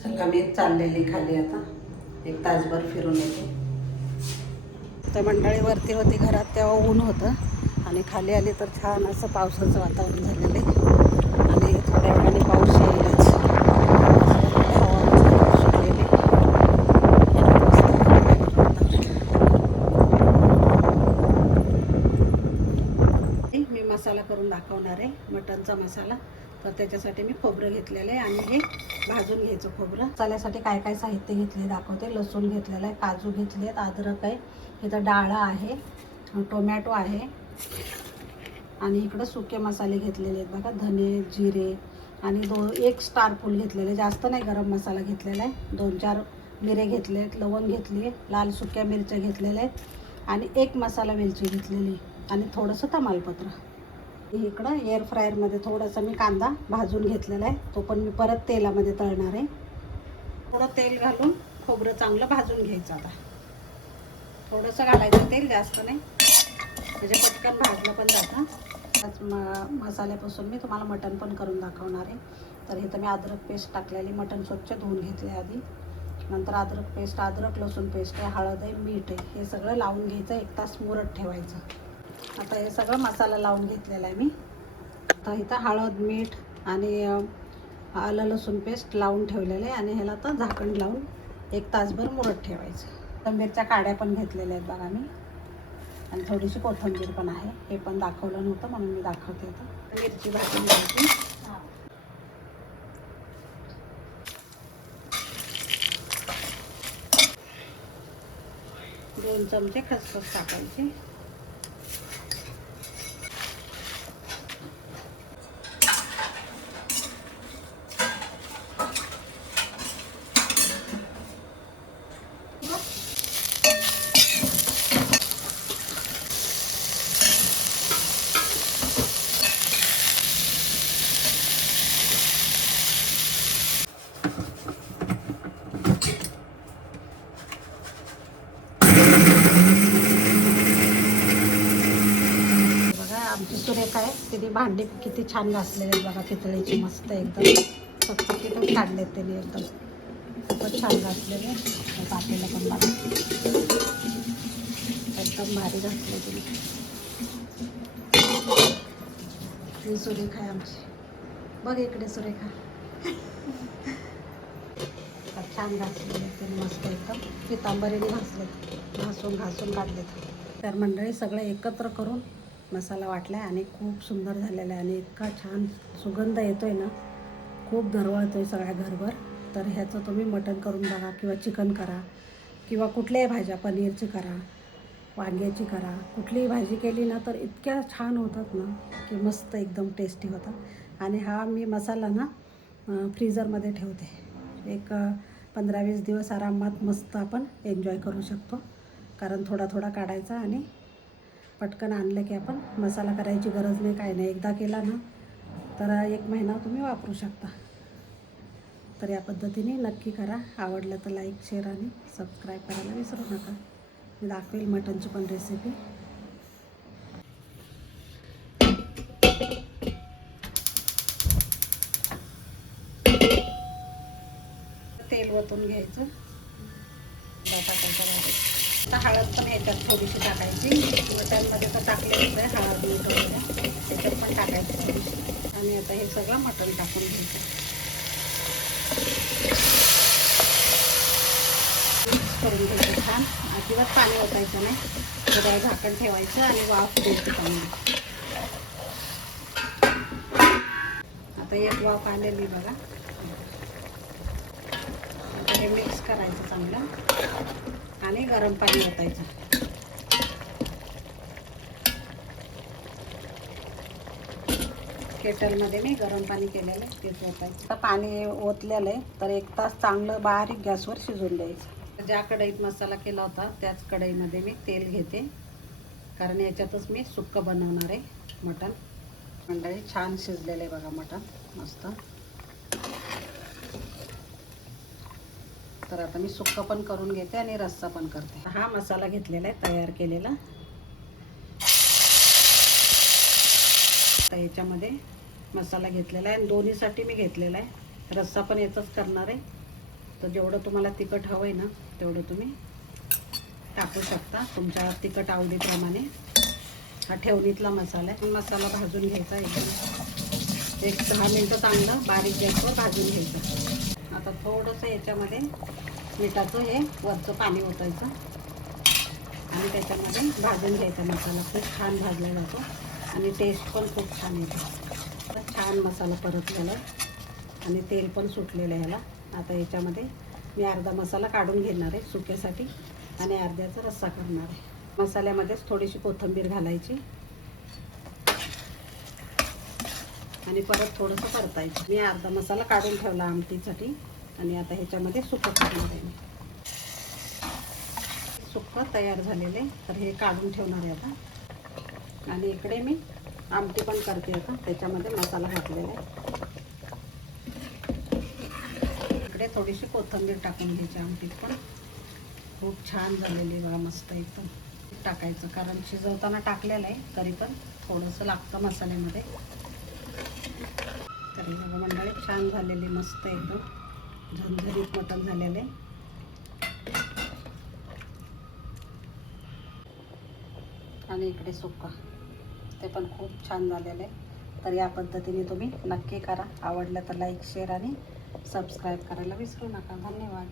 चला मी चाललेली खाली आता एक तासभर फिरून येते. तर मंडळी वरती होती घरात तेव्हा ऊन होतं आणि खाली आली तर छान असं पावसाचं वातावरण झालेलं आहे आणि थोड्या वेळाने पाऊस येईलच. मी मसाला करून दाखवणार आहे मटनचा मसाला. तर त्याच्यासाठी मी खोबरं घेतलेलं आहे आणि हे भाजून घ्यायचं खोबरं. मसाल्यासाठी काय काय साहित्य घेतले दाखवते. लसूण घेतलेलं आहे, काजू घेतलेत, अद्रक आहे, इथं डाळ आहे, टोमॅटो आहे आणि इकडं सुके मसाले घेतलेले आहेत बघा. धने, जिरे आणि एक स्टार फूल घेतलेले, जास्त नाही. गरम मसाला घेतलेला आहे, 2-4 मिरे घेतले आहेत, लवंग घेतली आहे, लाल सुक्या मिरच्या घेतलेल्या आहेत आणि एक मसाला वेलची घेतलेली आणि थोडंसं तमालपत्र. इकडं एअर फ्रायरमध्ये थोडासा मी कांदा भाजून घेतलेला आहे, तो पण मी परत तेलामध्ये तळणार आहे. थोडं तेल घालून खोबरं चांगलं भाजून घ्यायचं. आता थोडंसं घालायचं तेल, जास्त नाही, म्हणजे पटकन भाजलं पण जातं. त्याच मसाल्यापासून मी तुम्हाला मटण पण करून दाखवणार आहे. तर हे तर मी अद्रक पेस्ट टाकलेली, मटण स्वच्छ धुवून घेतले आधी, नंतर अद्रक पेस्ट, अद्रक लसूण पेस्ट आहे, हळद आहे, मीठ आहे, हे सगळं लावून घ्यायचं, 1 तास मुरत ठेवायचं. आता हे सगळं मसाला लावून घेतलेला आहे मी. आता इथं हळद, मीठ आणि आलं लसूण पेस्ट लावून ठेवलेलं आहे आणि ह्याला आता झाकण लावून 1 तासभर मुरत ठेवायचं. मिरच्या काड्या पण घेतलेल्या आहेत बघा मी आणि थोडीशी कोथिंबीर पण आहे. हे पण दाखवलं नव्हतं म्हणून मी दाखवते. आता मिरची भाजून घ्यायची. 2 चमचे खसखस टाकायची. आमची सुरेखा आहे, तिने भांडी किती छान घासलेले आहेत बघा, पितळेची मस्त एकदम चकचकीतच काढलेत त्यांनी, एकदम खूपच छान घासलेले. पातेलं पण बघा एकदम भारी घासले तिने. ही सुरेखा आहे आमची, बघ इकडे सुरेखा. छान घासलेले त्यांनी मस्त एकदम पितांबरीने घासून काढलेत. तर मंडळी सगळं एकत्र करून मसाला वाटला आहे आणि खूप सुंदर झालेला आहे आणि इतका छान सुगंध येतो आहे ना, खूप दरवळतो आहे सगळ्या घरभर. तर ह्याचं तुम्ही मटण करून बघा किंवा चिकन करा किंवा कुठल्याही भाज्या, पनीरची करा, वांग्याची करा, कुठलीही भाजी केली ना तर इतक्या छान होतात ना की मस्त एकदम टेस्टी होतात. आणि हा मी मसाला ना फ्रीझरमध्ये ठेवते, एक 15-20 दिवस आरामात मस्त आपण एन्जॉय करू शकतो. कारण थोडा थोडा काढायचा आणि पटकन आणलं की आपण मसाला करायची गरज नाही, काय नाही. एकदा केला ना तर 1 महिना तुम्ही वापरू शकता. तर या पद्धतीने नक्की करा. आवडलं तर लाईक, शेअर आणि सबस्क्राईब करायला विसरू नका. मी दाखवेल मटणची पण रेसिपी. तेल ओतून घ्यायचं, टाकायचं. आता हळद पण ह्याच्यात थोडीशी टाकायची. मटणमध्ये तर टाकलेलीच आहे हळद, मीठ वगैरे, त्याच्यात पण टाकायची थोडीशी. आणि आता हे सगळं मटण टाकून घ्यायचं, मिक्स करून घ्यायचं छान. अजिबात पाणी ओतायचं नाही, थोडं झाकण ठेवायचं आणि वाफ द्यायची पाणी. आता एक वाफ आलेली बघा. हे मिक्स करायचं चांगलं आणि गरम पाणी ओतायचं. केटलमध्ये मी गरम पाणी केलेलं आहे तेच ओतायचं. आता पाणी ओतलेलं आहे तर 1 तास चांगलं बारीक गॅसवर शिजवून द्यायचं. ज्या कढईत मसाला केला होता त्याच कढईमध्ये मी तेल घेते, कारण याच्यातच मी सुक्कं बनवणार आहे मटण. मंडळी छान शिजलेलं आहे बघा मटण मस्त. तर आता मी सुक्कं पण करून घेते आणि रस्सा पण करते. हा मसाला घेतलेला आहे तयार केलेला. आता याच्यामध्ये मसाला घेतलेला आहे आणि दोन्हीसाठी मी घेतलेला आहे. रस्सा पण याचाच करणार आहे तर जेवढं तुम्हाला तिखट हवं आहे ना तेवढं तुम्ही टाकू शकता तुमच्या तिखट आवडीप्रमाणे. हा ठेवणीतला मसाला आहे. मसाला भाजून घ्यायचा एकदम 1-10 मिनटं चांगलं बारीक गॅसवर भाजून घ्यायचं. आता थोडंसं याच्यामध्ये मिठाचं हे वरचं पाणी ओतायचं आणि त्याच्यामध्ये भाजून घ्यायचा मसाला. खूप छान भाजला जातो आणि टेस्ट पण खूप छान येतो. तर छान मसाला परतलेला आहे आणि तेल पण सुटलेलं आहे ह्याला. आता याच्यामध्ये मी अर्धा मसाला काढून घेणार आहे सुक्यासाठी आणि अर्ध्याचा रस्सा करणार आहे. मसाल्यामध्येच थोडीशी कोथिंबीर घालायची आणि परत थोडंसं परतायचं. मी अर्धा मसाला काढून ठेवला आमटीसाठी आणि आता ह्याच्यामध्ये सुकं टाकणार आहे. सुकं तयार झालेले तर हे काढून ठेवणार आहे आता. आणि इकडे मी आमटी पण करते आता. त्याच्यामध्ये मसाला घातलेला आहे. इकडे थोडीशी कोथिंबीर टाकून घ्यायची. आमटीत पण खूप छान झालेली बघा, मस्त एकदम. टाकायचं कारण शिजवताना टाकलेलं आहे तरी पण थोडंसं लागतं मसाल्यामध्ये. तरी बघा मंडळी छान झालेली मस्त एकदम झणझणीत मटण झालेले. आणि इकडे सुक्का ते पण खूप छान झालेलं आहे. तर या पद्धतीने तुम्ही नक्की करा. आवडलं तर लाईक शेअर आणि सबस्क्राईब करायला विसरू नका. धन्यवाद.